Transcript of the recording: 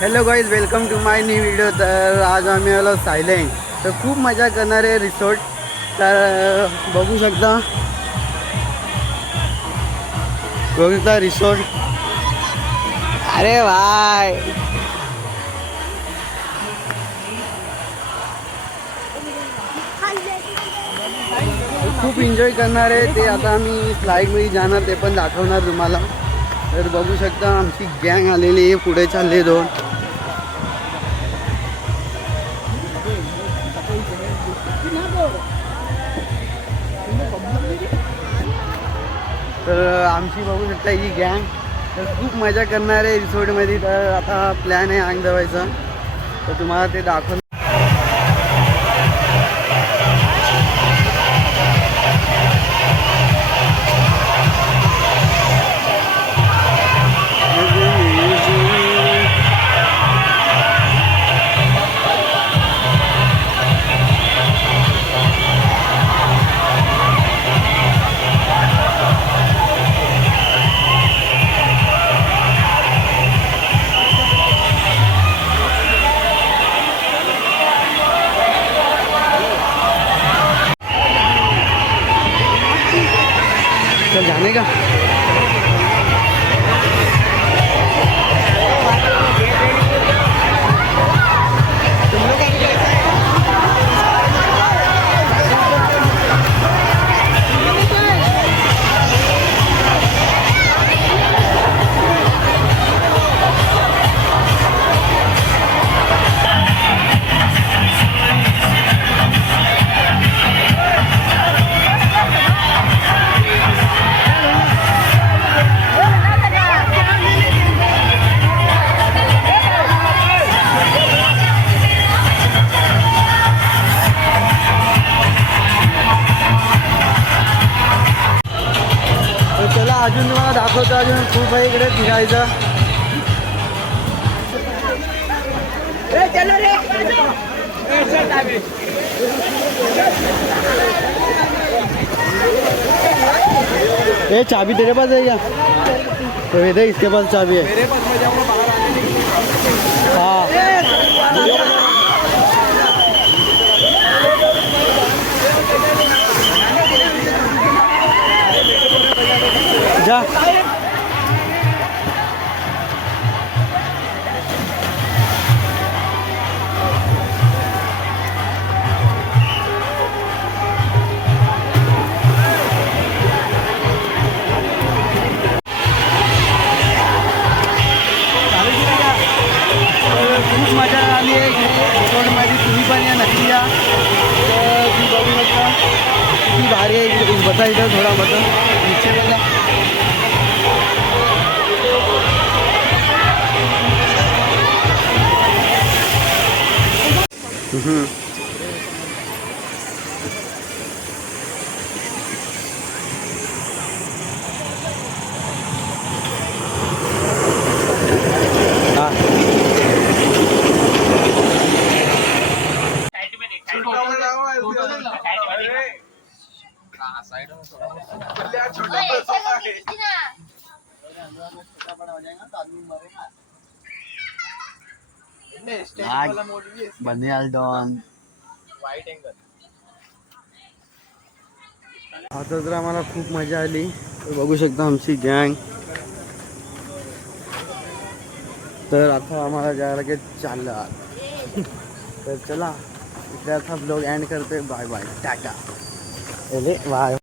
Hello guys, welcome to my new video. तर आज आम्ही आलो सायलेंट. तर खूप मजा करणार आहे रिसॉर्ट. तर बघू शकता रिसॉर्ट. अरे भाई खूप एन्जॉय करणार आहे. ते आता आम्ही फ्लाईटमध्ये जाणार, ते पण दाखवणार तुम्हाला. तर बघू शकता आमची गँग आलेली आहे, पुढे चालले दोन. तर आमची बघू शकता ही गँग. तर खूप मजा करणार आहे रिसॉर्टमध्ये. तर आता प्लॅन आहे आंग दवायचा, तर तुम्हाला ते दाखवून. चल जाने का. चला अजून तुम्हाला दाखवतो, अजून खूप आहे इकडे फिरायचं. चाबी तेरे पास है क्या? तो ये इसके पास चाबी है. मेरे पास, मैं जाऊंगा बाहर आने की. हाँ जा. खूप मजा आली आहे रिसॉर्टमध्ये. तुम्ही पण या, नक्की या. तर तुम्ही बघू शकता किती भारी आहे. बसायचं थोडा बघा नीचे बघा. आता तर आम्हाला खूप मजा आली. बघू शकता आमची गँग. तर आता आम्हाला जायला की चाललं. तर चला इकडे आता ब्लॉग एंड करते. Bye bye, tata. बाय.